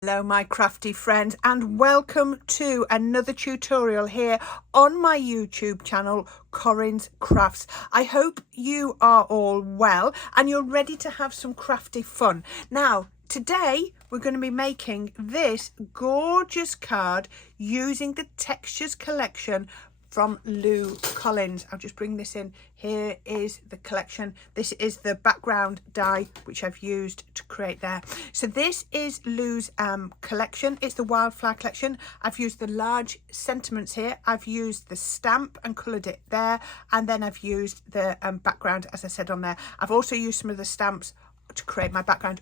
Hello my crafty friends, and welcome to another tutorial here on my YouTube channel, Corrine's Crafts. I hope you are all well and you're ready to have some crafty fun. Now today we're going to be making this gorgeous card using the textures collection from Lou Collins. I'll just bring this in. Here is the collection. This is the background die which I've used to create there. So this is Lou's collection. It's the Wildflower collection. I've used the large sentiments here. I've used the stamp and coloured it there, and then I've used the background, as I said, on there. I've also used some of the stamps to create my background.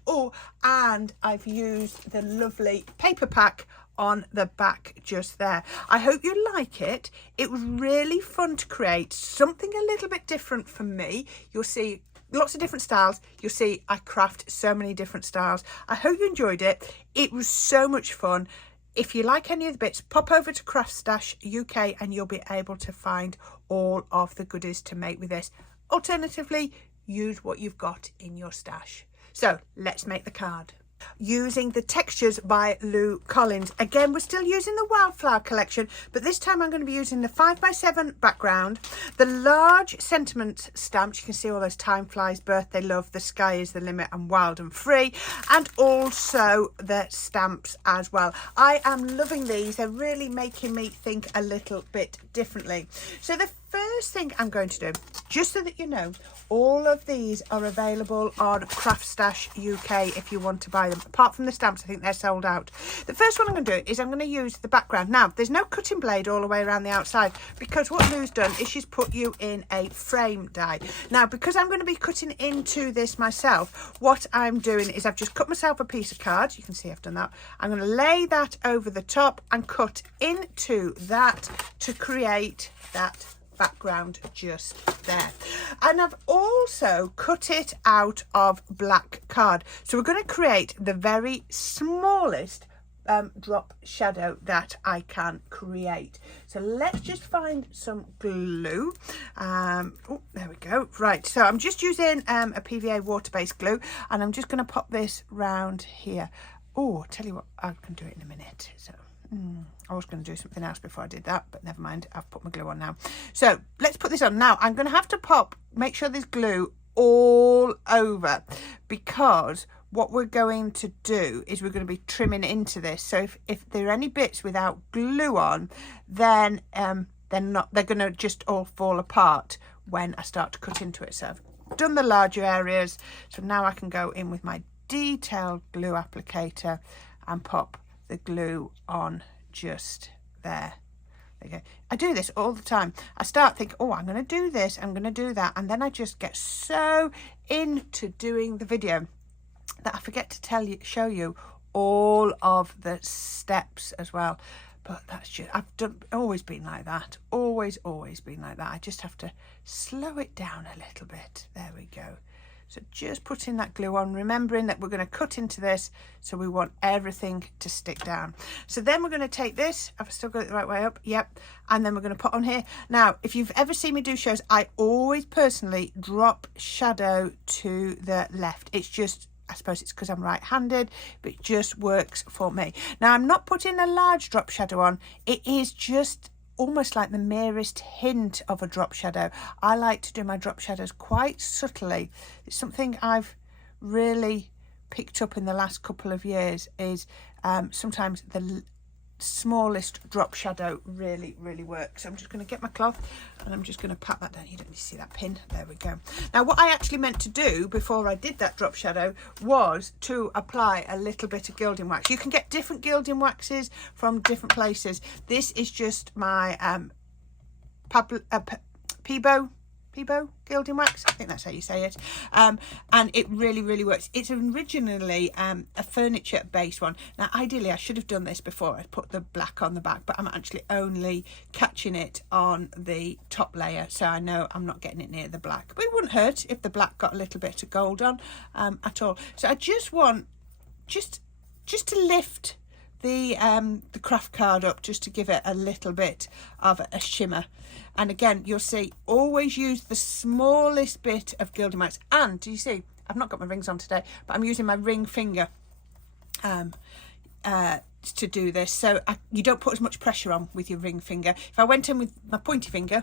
And I've used the lovely paper pack on the back just there. I hope you like it. It was really fun to create, something a little bit different for me. You'll see lots of different styles. You'll see I craft so many different styles. I hope you enjoyed it. It was so much fun. If you like any of the bits, pop over to Craft Stash UK and you'll be able to find all of the goodies to make with this. Alternatively, use what you've got in your stash. So let's make the card. Using the textures by Lou Collins. Again, we're still using the Wildflower collection, but this time I'm going to be using the 5x7 background, the large sentiment stamps. You can see all those time flies, birthday love, the sky is the limit, and wild and free, and also the stamps as well. I am loving these. They're really making me think a little bit differently. So the first thing I'm going to do, just so that you know, all of these are available on Craft Stash UK if you want to buy them. Apart from the stamps, I think they're sold out. The first one I'm going to do is I'm going to use the background. Now, there's no cutting blade all the way around the outside, because what Lou's done is she's put you in a frame die. Now, because I'm going to be cutting into this myself, what I'm doing is I've just cut myself a piece of card. You can see I've done that. I'm going to lay that over the top and cut into that to create that background just there. And I've also cut it out of black card, so we're going to create the very smallest drop shadow that I can create. So let's just find some glue. Oh, there we go. Right, so I'm just using a PVA water-based glue, and I'm just going to pop this round here. Oh, I'll tell you what, I can do it in a minute. So I was going to do something else before I did that, but never mind, I've put my glue on now. So let's put this on. Now I'm going to have to make sure there's glue all over, because what we're going to do is we're going to be trimming into this. So if there are any bits without glue on, then they're going to just all fall apart when I start to cut into it. So I've done the larger areas, so now I can go in with my detailed glue applicator and pop the glue on just there. There you go. I do this all the time. I start thinking, oh, I'm going to do this, I'm going to do that, and then I just get so into doing the video that I forget to show you all of the steps as well. But that's just, always been like that. Always been like that. I just have to slow it down a little bit. There we go. So just putting that glue on, remembering that we're going to cut into this, so we want everything to stick down. So then we're going to take this, I've still got it the right way up, yep, and then we're going to put on here. Now, if you've ever seen me do shows, I always personally drop shadow to the left. It's just, I suppose it's because I'm right-handed, but it just works for me. Now, I'm not putting a large drop shadow on. It is just almost like the merest hint of a drop shadow. I like to do my drop shadows quite subtly. It's something I've really picked up in the last couple of years, is sometimes the smallest drop shadow really works. So I'm just going to get my cloth and I'm just going to pat that down. You don't need to see that pin. There we go. Now, what I actually meant to do before I did that drop shadow was to apply a little bit of gilding wax. You can get different gilding waxes from different places. This is just my Peebo gilding wax, I think that's how you say it, and it really works. It's originally a furniture based one. Now ideally I should have done this before I put the black on the back, but I'm actually only catching it on the top layer, so I know I'm not getting it near the black, but it wouldn't hurt if the black got a little bit of gold on at all. So I just want just to lift the craft card up, just to give it a little bit of a shimmer. And again, you'll see, always use the smallest bit of gilding wax. And do you see, I've not got my rings on today, but I'm using my ring finger to do this, so you don't put as much pressure on with your ring finger. If I went in with my pointy finger,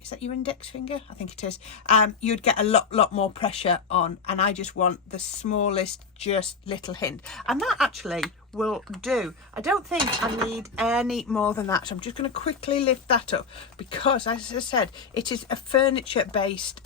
is that your index finger? I think it is. You'd get a lot more pressure on, and I just want the smallest, just little hint, and that actually will do. I don't think I need any more than that, so I'm just going to quickly lift that up, because as I said, it is a furniture based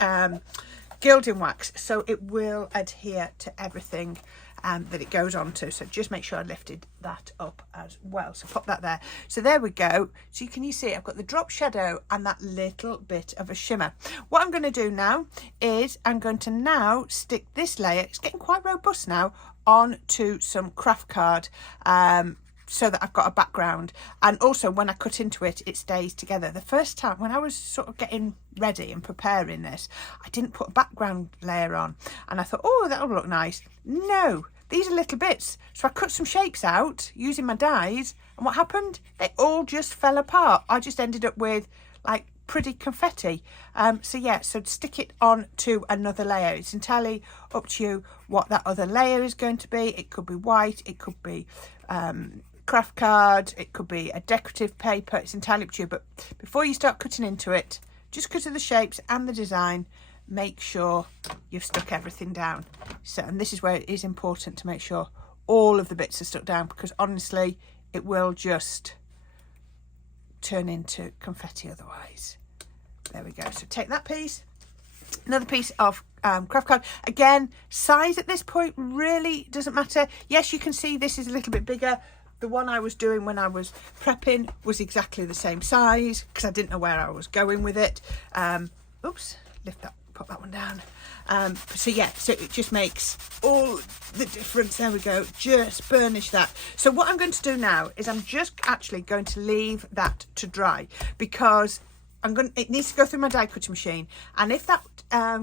gilding wax, so it will adhere to everything that it goes on to. So just make sure I lifted that up as well. So pop that there. So there we go. So you see I've got the drop shadow and that little bit of a shimmer. What I'm going to do now is I'm going to now stick this layer, it's getting quite robust now, onto some craft card, so that I've got a background, and also when I cut into it, it stays together. The first time when I was sort of getting ready and preparing this, I didn't put a background layer on, and I thought, oh, that'll look nice. No, these are little bits. So I cut some shapes out using my dies, and what happened? They all just fell apart. I just ended up with like pretty confetti. So yeah, so stick it on to another layer. It's entirely up to you what that other layer is going to be. It could be white, it could be craft card, it could be a decorative paper. It's entirely up to you, but before you start cutting into it, just because of the shapes and the design, make sure you've stuck everything down. So, and this is where it is important to make sure all of the bits are stuck down, because honestly it will just turn into confetti otherwise. There we go. So take that piece, another piece of craft card. Again, size at this point really doesn't matter. Yes, you can see this is a little bit bigger. The one I was doing when I was prepping was exactly the same size, because I didn't know where I was going with it. Oops, lift that, put that one down. So yeah, so it just makes all the difference. There we go, just burnish that. So what I'm going to do now is I'm just actually going to leave that to dry, because it needs to go through my die cutting machine, and if that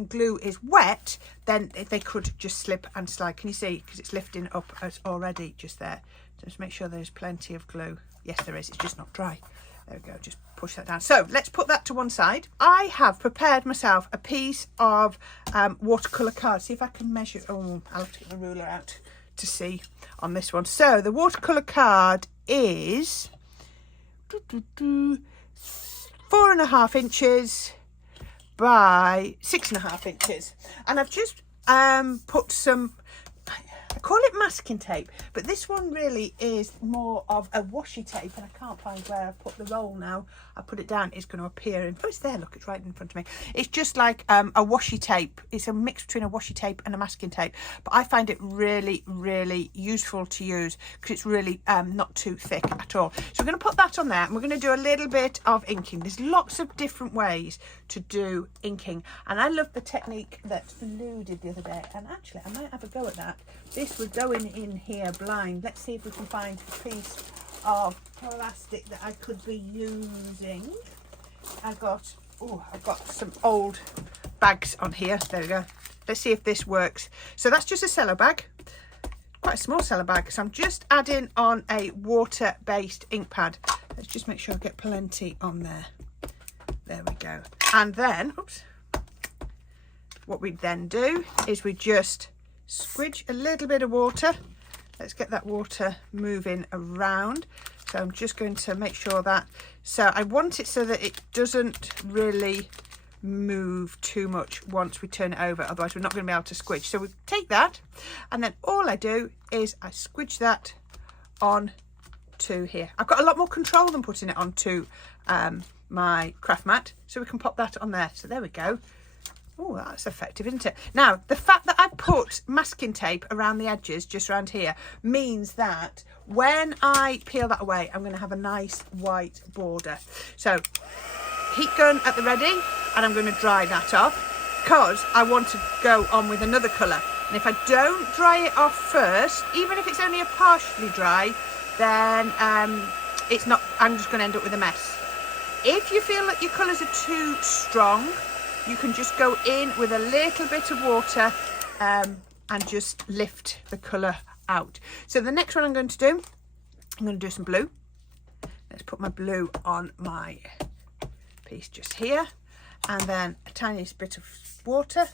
glue is wet, then they could just slip and slide. Can you see? Because it's lifting up as already just there. Just make sure there's plenty of glue. Yes, there is. It's just not dry. There we go. Just push that down. So let's put that to one side. I have prepared myself a piece of watercolour card. See if I can measure. Oh, I'll have to get the ruler out to see on this one. So the watercolour card is 4.5 inches by 6.5 inches, and I've just put some, I call it masking tape, but this one really is more of a washi tape, and I can't find where I put the roll now. I put it down, it's going to appear in, oh, it's there, look, it's right in front of me. It's just like a washi tape. It's a mix between a washi tape and a masking tape, but I find it really, really useful to use, because it's really not too thick at all. So we're going to put that on there, and we're going to do a little bit of inking. There's lots of different ways to do inking, and I love the technique that Lou did the other day, and actually I might have a go at that. This was going in here blind. Let's see if we can find a piece of plastic that I could be using. I've got some old bags on here. There we go. Let's see if this works. So that's just a cello bag, quite a small cello bag. So I'm just adding on a water-based ink pad. Let's just make sure I get plenty on there. There we go. And then, oops, what we then do is we just squidge a little bit of water. Let's get that water moving around. So I'm just going to make sure that, so I want it so that it doesn't really move too much once we turn it over, otherwise we're not going to be able to squidge. So we take that, and then all I do is I squidge that on to here. I've got a lot more control than putting it onto my craft mat, so we can pop that on there. So there we go. Oh, that's effective, isn't it? Now, the fact that I put masking tape around the edges, just around here, means that when I peel that away, I'm going to have a nice white border. So, heat gun at the ready, and I'm going to dry that off, because I want to go on with another colour. And if I don't dry it off first, even if it's only a partially dry, then it's not, I'm just going to end up with a mess. If you feel that your colours are too strong, you can just go in with a little bit of water and just lift the colour out. So the next one I'm going to do, I'm going to do some blue. Let's put my blue on my piece just here, and then a tiny bit of water.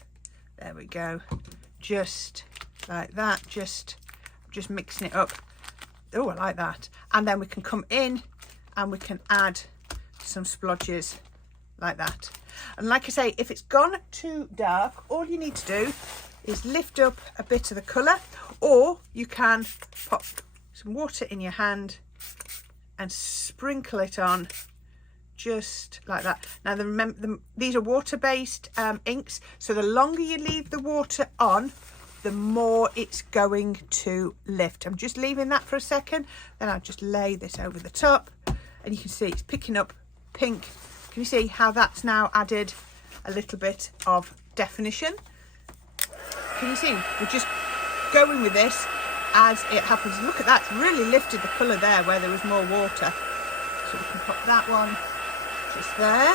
There we go, just like that, just mixing it up. Oh, I like that. And then we can come in and we can add some splodges like that. And like I say, if it's gone too dark, all you need to do is lift up a bit of the colour, or you can pop some water in your hand and sprinkle it on just like that. Now remember, these are water-based inks, so the longer you leave the water on, the more it's going to lift. I'm just leaving that for a second, then I'll just lay this over the top, and you can see it's picking up pink. Can you see how that's now added a little bit of definition? Can you see? We're just going with this as it happens. Look at that, it's really lifted the colour there where there was more water. So we can put that one just there.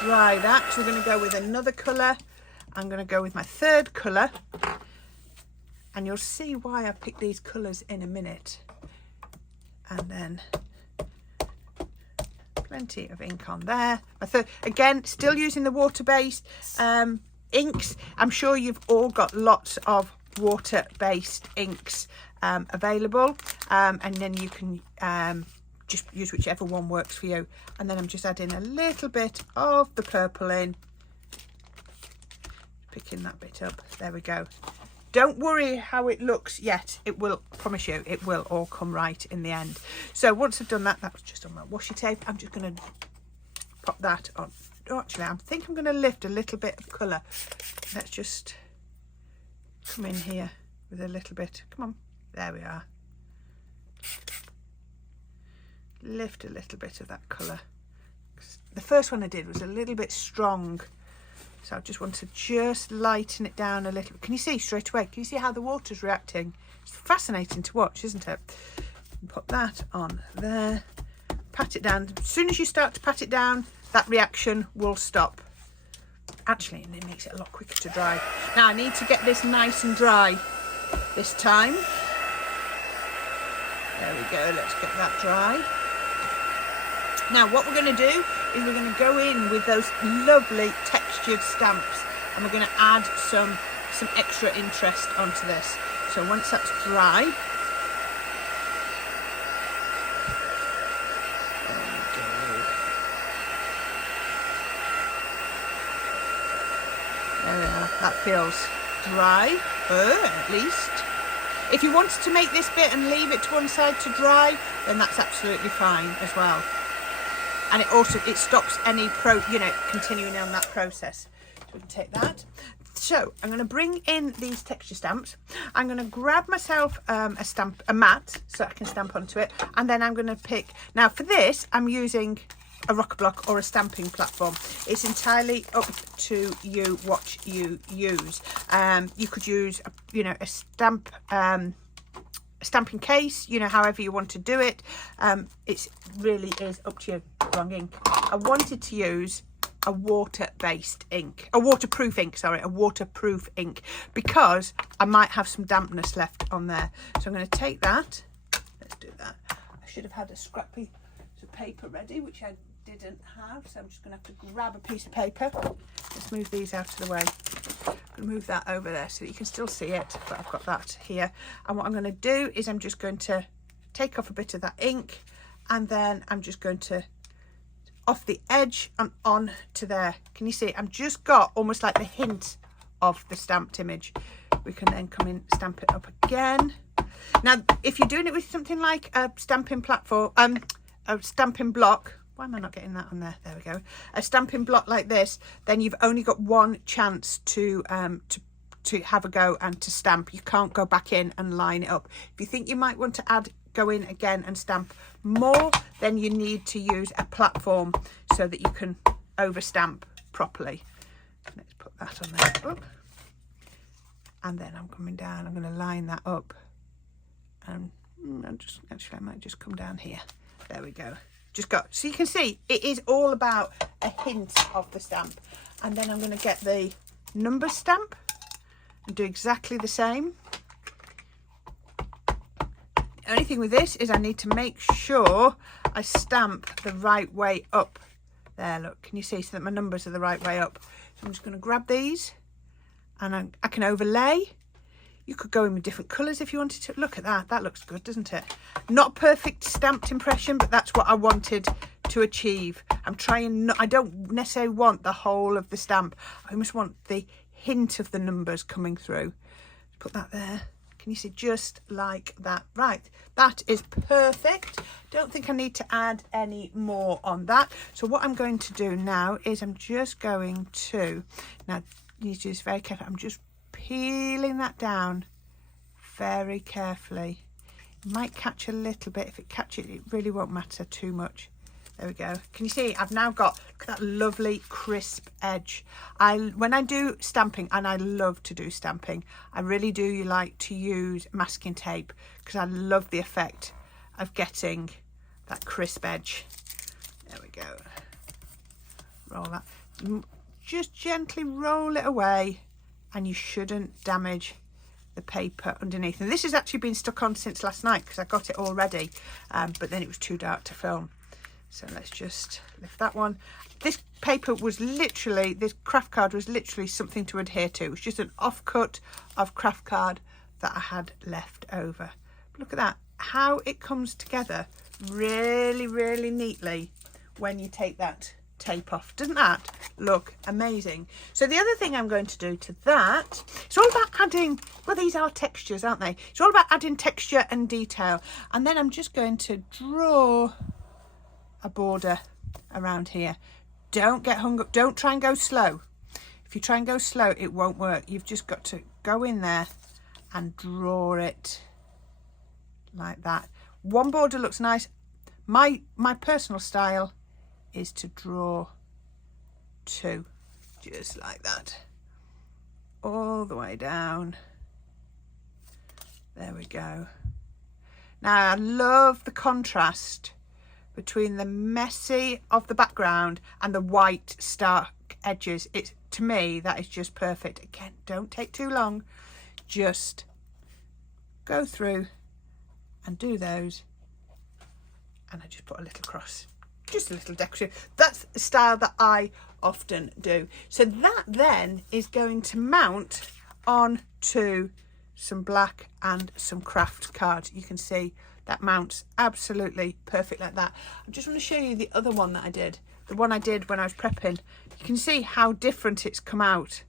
Dry that. So we're going to go with another colour. I'm going to go with my third colour. And you'll see why I picked these colours in a minute. And then plenty of ink on there. My third, again, still using the water-based inks. I'm sure you've all got lots of water-based inks available, and then you can just use whichever one works for you. And then I'm just adding a little bit of the purple in, picking that bit up. There we go. Don't worry how it looks yet. It will, I promise you, it will all come right in the end. So once I've done that, that was just on my washi tape, I'm just going to pop that on. Oh, actually, I think I'm going to lift a little bit of colour. Let's just come in here with a little bit. Come on. There we are. Lift a little bit of that colour. The first one I did was a little bit strong, so I just want to just lighten it down a little. Can you see straight away? Can you see how the water's reacting? It's fascinating to watch, isn't it? Put that on there. Pat it down. As soon as you start to pat it down, that reaction will stop. Actually, and it makes it a lot quicker to dry. Now I need to get this nice and dry this time. There we go. Let's get that dry. Now what we're going to do is we're going to go in with those lovely textured stamps, and we're going to add some extra interest onto this. So once that's dry, there we are. That feels dry, at least. If you wanted to make this bit and leave it to one side to dry, then that's absolutely fine as well. And it stops any continuing on that process. So we can take that. So I'm going to bring in these texture stamps. I'm going to grab myself a mat so I can stamp onto it, and then I'm going to pick. Now for this, I'm using a rocker block or a stamping platform. It's entirely up to you what you use. You could use a stamping case, however you want to do it. It really is up to you. Wrong ink. I wanted to use a water-based ink, a waterproof ink, because I might have some dampness left on there. So I'm going to take that. Let's do that. I should have had a scrap piece of paper ready, which I didn't have, so I'm just going to have to grab a piece of paper. Let's move these out of the way. I'm going to move that over there so that you can still see it, but I've got that here. And what I'm going to do is I'm just going to take off a bit of that ink, and then I'm just going to off the edge and on to there. Can you see? I've just got almost like the hint of the stamped image. We can then come in, stamp it up again. Now if you're doing it with something like a stamping platform, a stamping block, why am I not getting that on there? There we go. A stamping block like this, then you've only got one chance to have a go and to stamp. You can't go back in and line it up. If you think you might want to go in again and stamp more, then you need to use a platform so that you can over stamp properly. Let's put that on there. Oop. And then I'm coming down, I'm going to line that up, and I might just come down here. There we go. So you can see it is all about a hint of the stamp. And then I'm going to get the number stamp and do exactly the same. The only thing with this is I need to make sure I stamp the right way up. There, look, can you see, so that my numbers are the right way up? So I'm just going to grab these, and I can overlay. You could go in with different colours if you wanted to. Look at that. That looks good, doesn't it? Not a perfect stamped impression, but that's what I wanted to achieve. I'm trying not, I don't necessarily want the whole of the stamp. I almost want the hint of the numbers coming through. Put that there. Can you see? Just like that. Right. That is perfect. Don't think I need to add any more on that. So what I'm going to do now is I'm just going to, now you need to do this very carefully. I'm just peeling that down very carefully. It might catch a little bit. If it catches, it really won't matter too much. There we go. Can you see? I've now got, look at that lovely crisp edge. When I do stamping, and I love to do stamping, I really do like to use masking tape because I love the effect of getting that crisp edge. There we go. Roll that. Just gently roll it away, and you shouldn't damage the paper underneath. And this has actually been stuck on since last night because I got it all ready, but then it was too dark to film. So let's just lift that one. This paper was literally, this craft card was literally something to adhere to. It was just an offcut of craft card that I had left over. But look at that, how it comes together really, really neatly when you take that tape off. Doesn't that look amazing? So the other thing I'm going to do to that, it's all about adding, well, these are textures, aren't they? It's all about adding texture and detail. And then I'm just going to draw a border around here. Don't get hung up. Don't try and go slow. If you try and go slow, it won't work. You've just got to go in there and draw it like that. One border looks nice. My personal style is to draw two, just like that, all the way down. There we go. Now I love the contrast between the messy of the background and the white stark edges. It's, to me, that is just perfect. Again, don't take too long. Just go through and do those. And I just put a little cross, just a little decorative. That's the style that I often do. So that then is going to mount onto some black and some craft cards. You can see that mounts absolutely perfect like that. I just want to show you the other one that I did. The one I did when I was prepping. You can see how different it's come out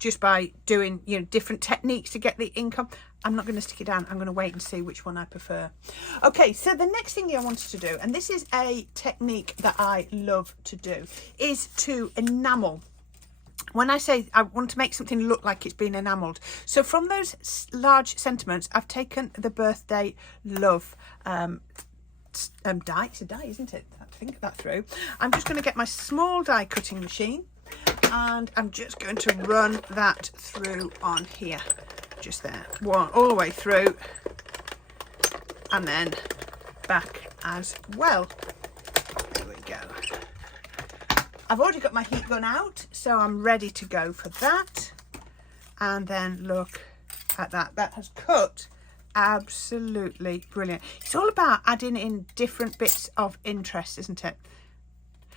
just by doing, you know, different techniques to get the ink on. I'm not going to stick it down. I'm going to wait and see which one I prefer. Okay, so the next thing I wanted to do, and this is a technique that I love to do, is to enamel. When I say I want to make something look like it's been enamelled, so from those large sentiments, I've taken the birthday love die. It's a die, isn't it? I have to think that through. I'm just going to get my small die cutting machine, and I'm just going to run that through on here, just there, one all the way through, and then back as well. There we go. I've already got my heat gun out, so I'm ready to go for that. And then look at that. That has cut absolutely brilliant. It's all about adding in different bits of interest, isn't it?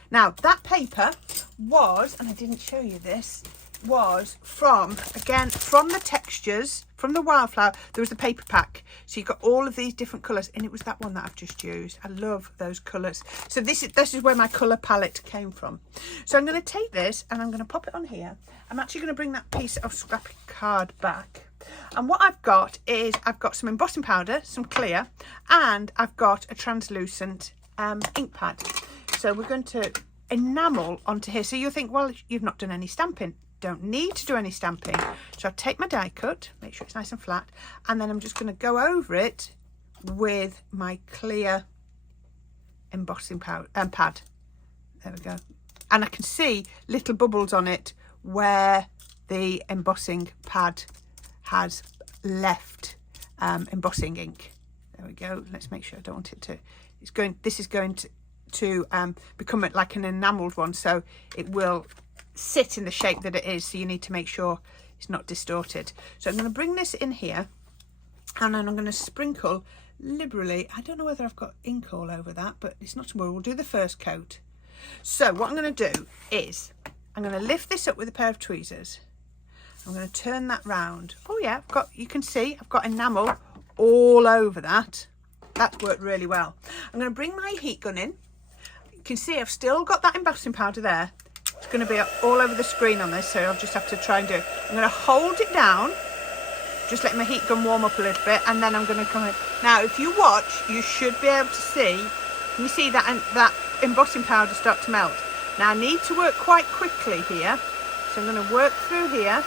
Now, that paper was, and I didn't show you this, was from, again, from the textures, from the Wildflower. There was the paper pack, so you got all of these different colours, and it was that one that I've just used. I love those colours. So this is where my colour palette came from. So I'm going to take this and I'm going to pop it on here. I'm actually going to bring that piece of scrappy card back, and what I've got is I've got some embossing powder, some clear, and I've got a translucent ink pad. So we're going to enamel onto here. So you'll think, well, you've not done any stamping. Don't need to do any stamping. So I'll take my die cut, make sure it's nice and flat, and then I'm just going to go over it with my clear embossing pad. There we go. And I can see little bubbles on it where the embossing pad has left embossing ink. There we go. Let's make sure I don't want it to. This is going to become like an enamelled one, so it will sit in the shape that it is, so you need to make sure it's not distorted. So I'm going to bring this in here, and then I'm going to sprinkle liberally. I don't know whether I've got ink all over that, but it's not to worry. We'll do the first coat. So what I'm going to do is I'm going to lift this up with a pair of tweezers, I'm going to turn that round. Oh yeah, you can see I've got enamel all over that. That's worked really well. I'm going to bring my heat gun in. You can see I've still got that embossing powder there. It's going to be all over the screen on this, so I'll just have to try and do it. I'm going to hold it down, just let my heat gun warm up a little bit, and then I'm going to come in. Now, if you watch, you should be able to see, can you see that embossing powder start to melt? Now, I need to work quite quickly here, so I'm going to work through here,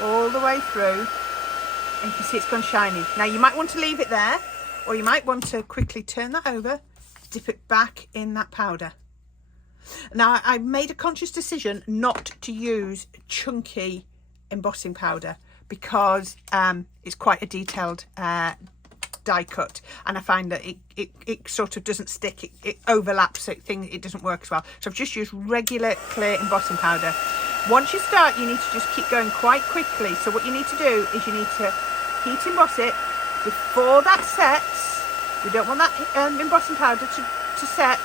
all the way through, and you can see it's gone shiny. Now, you might want to leave it there, or you might want to quickly turn that over, dip it back in that powder. Now, I made a conscious decision not to use chunky embossing powder because it's quite a detailed die cut, and I find that it sort of doesn't stick, it overlaps, it doesn't work as well. So I've just used regular clear embossing powder. Once you start, you need to just keep going quite quickly. So what you need to do is you need to heat emboss it before that sets. We don't want that embossing powder to set.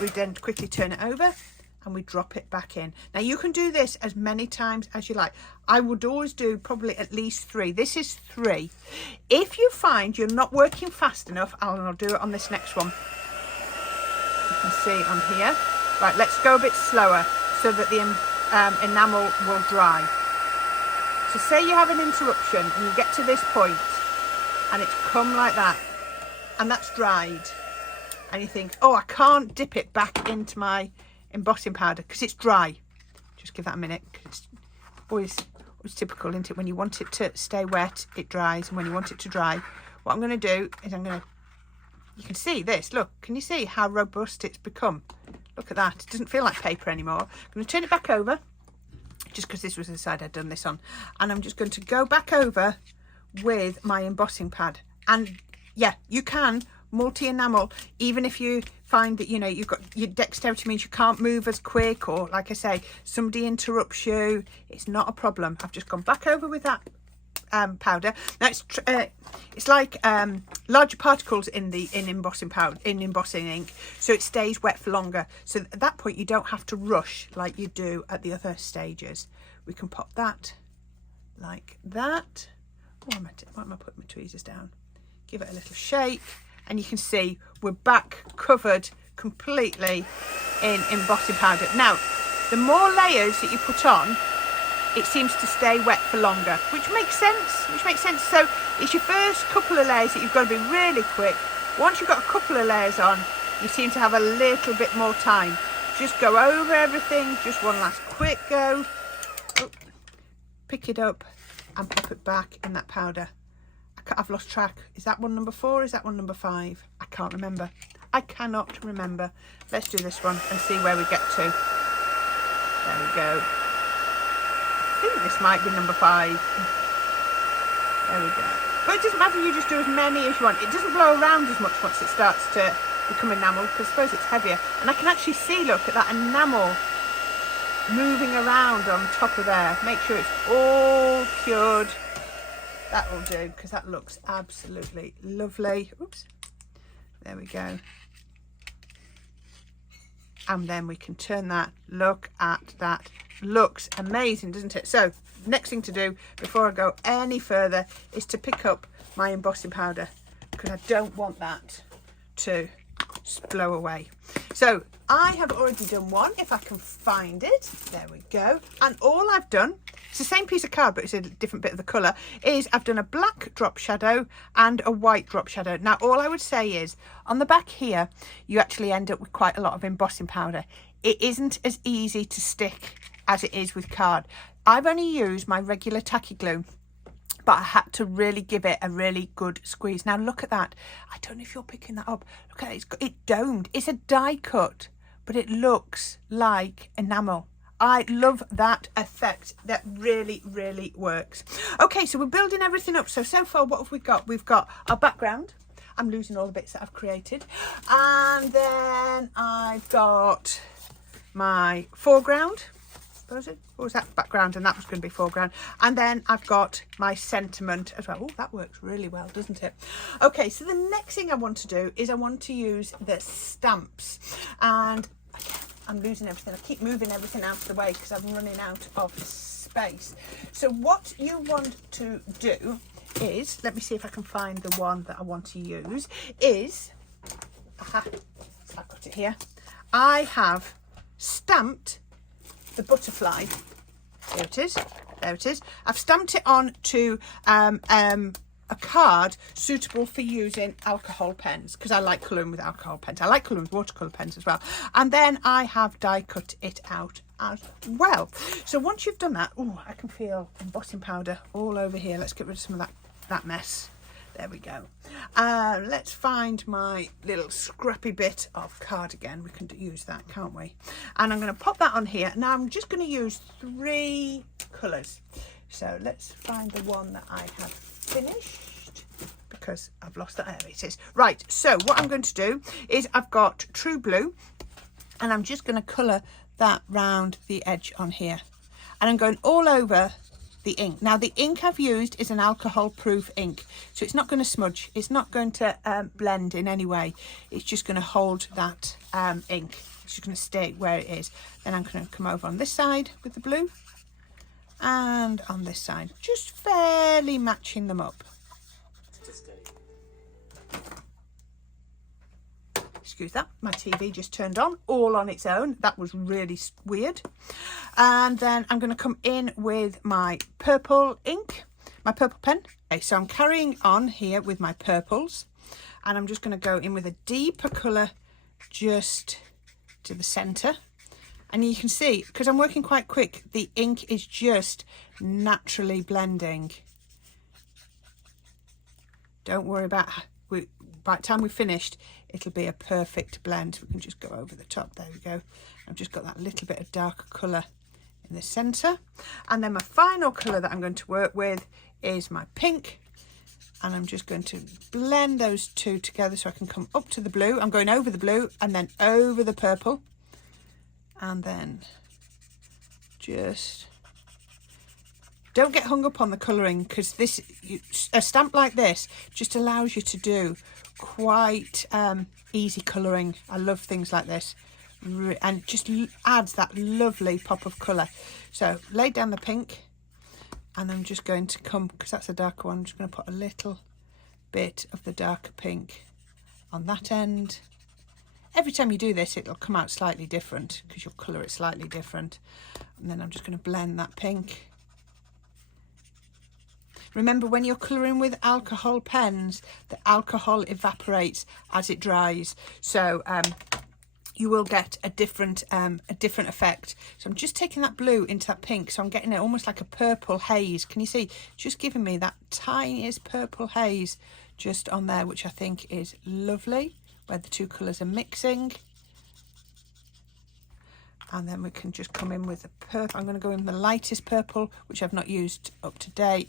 We then quickly turn it over and we drop it back in. Now you can do this as many times as you like. I would always do probably at least 3. This is 3. If you find you're not working fast enough, I'll do it on this next one. You can see on here. Right, let's go a bit slower so that the enamel will dry. So say you have an interruption and you get to this point and it's come like that and that's dried. And you think, oh, I can't dip it back into my embossing powder because it's dry. Just give that a minute. It's always typical, isn't it? When you want it to stay wet, it dries. And when you want it to dry, what I'm going to do is you can see this. Look, can you see how robust it's become? Look at that. It doesn't feel like paper anymore. I'm going to turn it back over, just because this was the side I'd done this on. And I'm just going to go back over with my embossing pad. And yeah, you can multi-enamel, even if you find that, you know, you've got your dexterity means you can't move as quick, or like I say, somebody interrupts you, it's not a problem. I've just gone back over with that powder. Now it's like larger particles in embossing powder, in embossing ink, so it stays wet for longer. So at that point you don't have to rush like you do at the other stages. We can pop that like that. Why am I putting my tweezers down? Give it a little shake. And you can see we're back covered completely in embossing powder. Now, the more layers that you put on, it seems to stay wet for longer, which makes sense. So it's your first couple of layers that you've got to be really quick. Once you've got a couple of layers on, you seem to have a little bit more time. Just go over everything, just one last quick go. Oh, pick it up and pop it back in that powder. I've lost track. Is that one number 4? Is that one number 5? I can't remember. I cannot remember. Let's do this one and see where we get to. There we go. I think this might be number 5. There we go. But it doesn't matter, you just do as many as you want. It doesn't blow around as much once it starts to become enamel, because I suppose it's heavier. And I can actually see, look at that enamel moving around on top of there. Make sure it's all cured. That will do, because that looks absolutely lovely. Oops. There we go. And then we can turn that. Look at that. Looks amazing, doesn't it? So next thing to do before I go any further is to pick up my embossing powder, because I don't want that to blow away. So I have already done one, if I can find it. There we go. And all I've done, it's the same piece of card, but it's a different bit of the colour, is I've done a black drop shadow and a white drop shadow. Now, all I would say is, on the back here, you actually end up with quite a lot of embossing powder. It isn't as easy to stick as it is with card. I've only used my regular tacky glue, but I had to really give it a really good squeeze. Now, look at that. I don't know if you're picking that up. Look at it. It's domed. It's a die cut, but it looks like enamel. I love that effect. That really, really works. Okay, so we're building everything up. So far, what have we got? We've got our background. I'm losing all the bits that I've created. And then I've got my foreground. Suppose it? Or was that background? And that was going to be foreground. And then I've got my sentiment as well. Oh, that works really well, doesn't it? Okay, so the next thing I want to do is I want to use the stamps. And I'm losing everything. I keep moving everything out of the way because I'm running out of space. So what you want to do is, let me see if I can find the one that I want to use, is, I've got it here. I have stamped the butterfly. There it is. There it is. I've stamped it on to a card suitable for using alcohol pens, because I like colouring with alcohol pens. I like colouring with watercolour pens as well. And then I have die cut it out as well. So once you've done that, oh, I can feel embossing powder all over here. Let's get rid of some of that mess. There we go. Let's find my little scrappy bit of card again. We can use that, can't we? And I'm going to pop that on here. Now I'm just going to use 3 colours. So let's find the one that I have finished, because I've lost that. There it is. Right, so what I'm going to do is I've got True Blue, and I'm just going to colour that round the edge on here. And I'm going all over the ink. Now the ink I've used is an alcohol proof ink, so it's not going to smudge, it's not going to blend in any way, it's just going to hold that ink, it's just going to stay where it is. Then I'm going to come over on this side with the blue and on this side, just fairly matching them up. Excuse that, my TV just turned on all on its own. That was really weird. And then I'm going to come in with my purple ink, my purple pen. Okay, so I'm carrying on here with my purples, and I'm just going to go in with a deeper colour just to the centre. And you can see, because I'm working quite quick, the ink is just naturally blending. Don't worry about, by the time we've finished, it'll be a perfect blend. We can just go over the top. There we go. I've just got that little bit of darker colour in the centre. And then my final colour that I'm going to work with is my pink. And I'm just going to blend those two together so I can come up to the blue. I'm going over the blue and then over the purple. And then just don't get hung up on the colouring, because a stamp like this just allows you to do quite easy colouring. I love things like this, and just adds that lovely pop of colour. So lay down the pink, and I'm just going to come, because that's a darker one, I'm just going to put a little bit of the darker pink on that end. Every time you do this, it'll come out slightly different, because you'll colour it slightly different. And then I'm just going to blend that pink. Remember, when you're colouring with alcohol pens, the alcohol evaporates as it dries, so you will get a different effect. So I'm just taking that blue into that pink, so I'm getting it almost like a purple haze. Can you see? Just giving me that tiniest purple haze just on there, which I think is lovely, where the two colours are mixing. And then we can just come in with the purple. I'm going to go in the lightest purple, which I've not used up to date,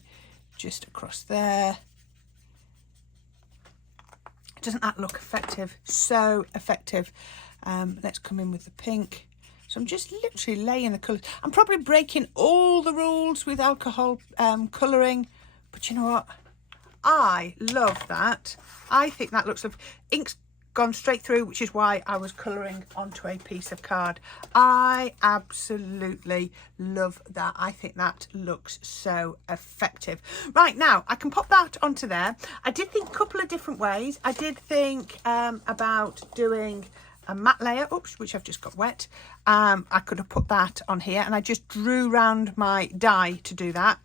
just across there. Doesn't that look effective? So effective. Let's come in with the pink. So I'm just literally laying the colours. I'm probably breaking all the rules with alcohol colouring, but you know what? I love that. I think that looks lovely. Ink's gone straight through, which is why I was colouring onto a piece of card. I absolutely love that. I think that looks so effective. Right, now I can pop that onto there. I did think a couple of different ways. I did think about doing a matte layer, oops, which I've just got wet. I could have put that on here, and I just drew round my die to do that.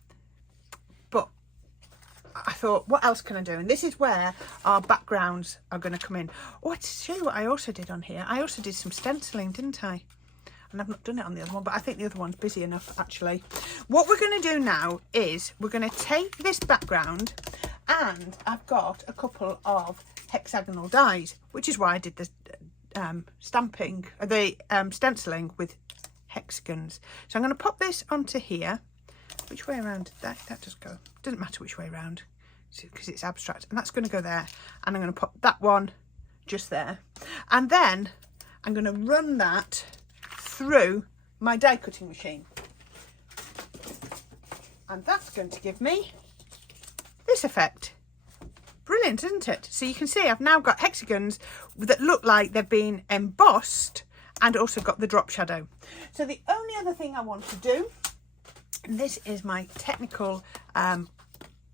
I thought, what else can I do? And this is where our backgrounds are going to come in. Oh, to show you what I also did on here. I also did some stenciling, didn't I? And I've not done it on the other one, but I think the other one's busy enough, actually. What we're going to do now is we're going to take this background, and I've got a couple of hexagonal dies, which is why I did the stenciling with hexagons. So I'm going to pop this onto here. Which way around? That just go. Doesn't matter which way around, because it's abstract. And that's going to go there. And I'm going to pop that one just there. And then I'm going to run that through my die cutting machine. And that's going to give me this effect. Brilliant, isn't it? So you can see I've now got hexagons that look like they've been embossed, and also got the drop shadow. So the only other thing I want to do And this is my technical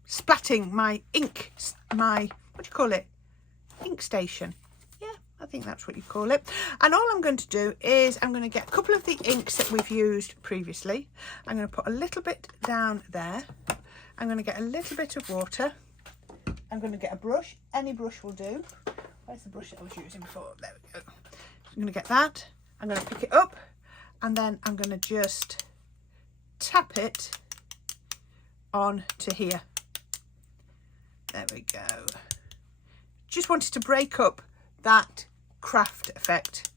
splatting, my ink, my, what do you call it? Ink station. Yeah, I think that's what you call it. And all I'm going to do is I'm going to get a couple of the inks that we've used previously. I'm going to put a little bit down there. I'm going to get a little bit of water. I'm going to get a brush. Any brush will do. Where's the brush that I was using before? There we go. I'm going to get that. I'm going to pick it up and then I'm going to just tap it on to here. There we go. Just wanted to break up that craft effect.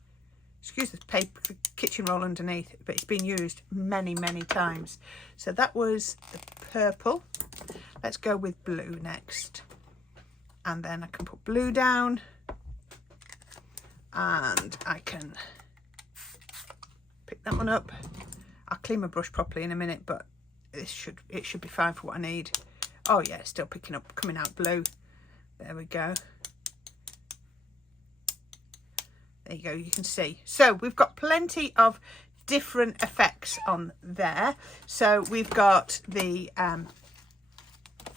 Excuse the paper, the kitchen roll underneath, but it's been used many, many times. So that was the purple. Let's go with blue next. And then I can put blue down and I can pick that one up. I'll clean my brush properly in a minute, but it should be fine for what I need. Oh yeah, it's still picking up, coming out blue. There we go. There you go, you can see. So we've got plenty of different effects on there. So we've got the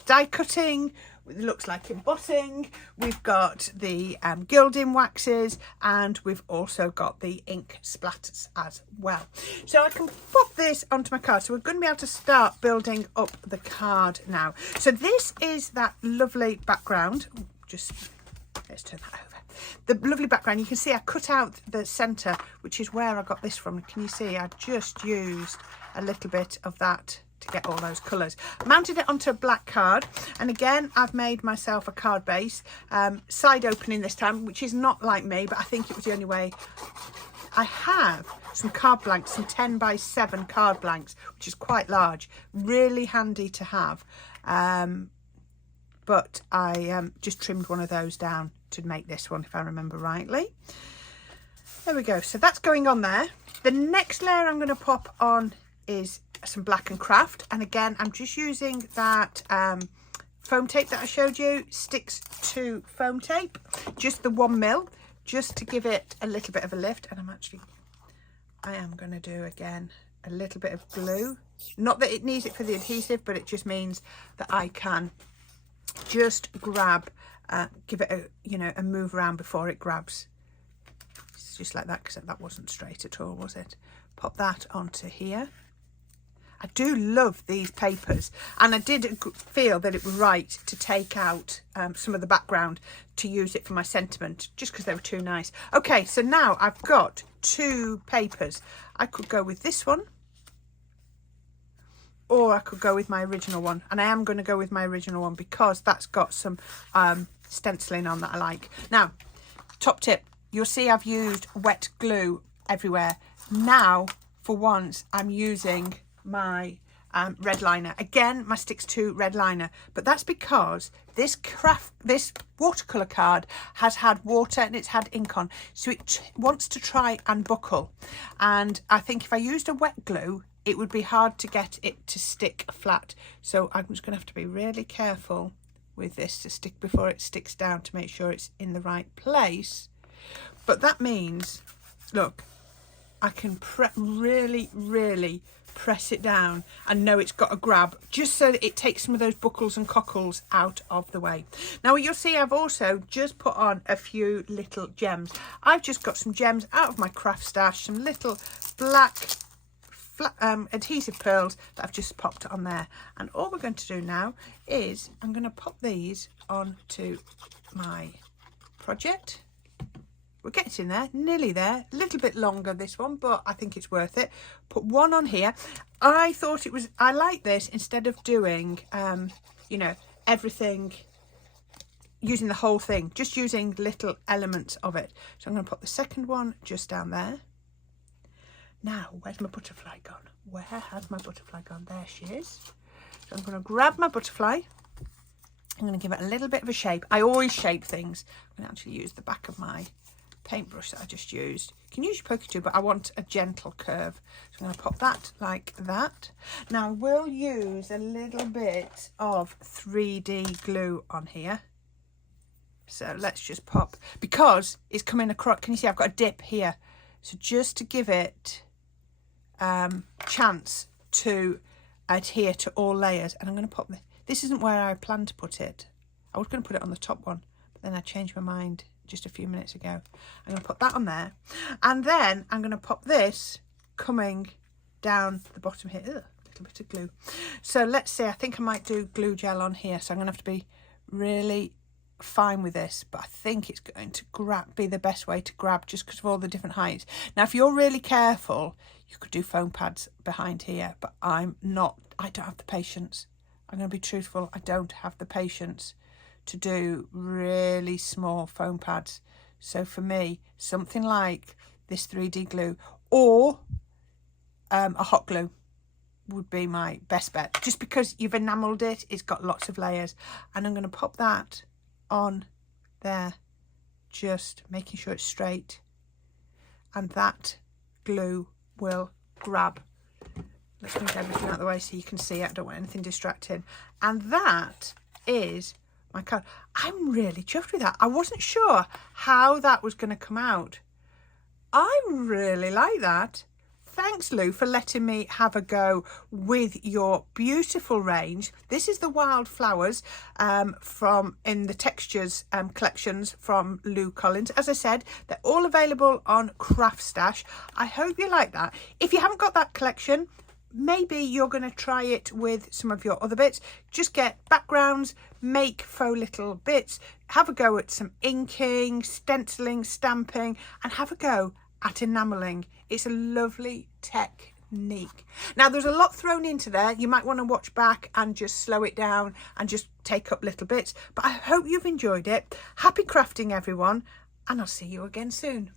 die cutting, it looks like embossing, we've got the gilding waxes, and we've also got the ink splatters as well. So I can pop this onto my card. So we're going to be able to start building up the card now. So this is that lovely background. Just let's turn that over. The lovely background, you can see I cut out the centre, which is where I got this from. Can you see I just used a little bit of that to get all those colours. Mounted it onto a black card, and again I've made myself a card base, side opening this time, which is not like me, but I think it was the only way. I have some card blanks, some 10 by 7 card blanks, which is quite large, really handy to have, but I just trimmed one of those down to make this one, if I remember rightly. There we go, so that's going on there. The next layer I'm going to pop on is some black and craft, and again I'm just using that foam tape that I showed you, sticks to foam tape, just the 1mm, just to give it a little bit of a lift. And I am going to do again a little bit of glue, not that it needs it for the adhesive, but it just means that I can just grab, give it a move around before it grabs. It's just like that, because that wasn't straight at all, was it? Pop that onto here. I do love these papers, and I did feel that it was right to take out some of the background to use it for my sentiment, just because they were too nice. Okay, so now I've got 2 papers. I could go with this one, or I could go with my original one, and I am going to go with my original one because that's got some stenciling on that I like. Now, top tip, you'll see I've used wet glue everywhere. Now, for once, I'm using my red liner. Again, my sticks to red liner, but that's because this watercolor card has had water and it's had ink on, so it wants to try and buckle, and I think if I used a wet glue it would be hard to get it to stick flat. So I'm just going to have to be really careful with this to stick before it sticks down, to make sure it's in the right place. But that means, look, I can really press it down and know it's got a grab, just so that it takes some of those buckles and cockles out of the way. Now you'll see I've also just put on a few little gems. I've just got some gems out of my craft stash, some little black adhesive pearls that I've just popped on there. And all we're going to do now is I'm going to pop these onto my project. We're getting there, nearly there, a little bit longer this one, but I think it's worth it. Put one on here. I thought it was, I like this instead of doing, everything, using the whole thing, just using little elements of it. So I'm going to put the second one just down there. Now, where's my butterfly gone? Where has my butterfly gone? There she is. So I'm going to grab my butterfly. I'm going to give it a little bit of a shape. I always shape things. I'm going to actually use the back of my paintbrush that I just used. You can use your poker too, but I want a gentle curve. So I'm going to pop that like that. Now we'll use a little bit of 3D glue on here. So let's just pop, because it's coming across. Can you see I've got a dip here? So just to give it chance to adhere to all layers. And I'm going to pop this isn't where I planned to put it. I was going to put it on the top one, but then I changed my mind just a few minutes ago. I'm going to put that on there, and then I'm going to pop this coming down the bottom here. Ugh, a little bit of glue. So let's see, I think I might do glue gel on here, so I'm going to have to be really fine with this, but I think it's going to be the best way to grab, just because of all the different heights. Now if you're really careful, you could do foam pads behind here, but I don't have the patience. I'm going to be truthful, I don't have the patience to do really small foam pads. So for me, something like this 3D glue or a hot glue would be my best bet, just because you've enameled it, it's got lots of layers. And I'm going to pop that on there, just making sure it's straight, and that glue will grab. Let's move everything out of the way so you can see it. I don't want anything distracting. And that is my card. I'm really chuffed with that. I wasn't sure how that was going to come out. I really like that. Thanks, Lou, for letting me have a go with your beautiful range. This is the Wildflowers from in the textures collections from Lou Collins. As I said, they're all available on Craft Stash. I hope you like that. If you haven't got that collection, maybe you're going to try it with some of your other bits. Just get backgrounds, make faux little bits, have a go at some inking, stenciling, stamping, and have a go at enameling. It's a lovely technique. Now there's a lot thrown into there. You might want to watch back and just slow it down and just take up little bits. But I hope you've enjoyed it. Happy crafting, everyone, and I'll see you again soon.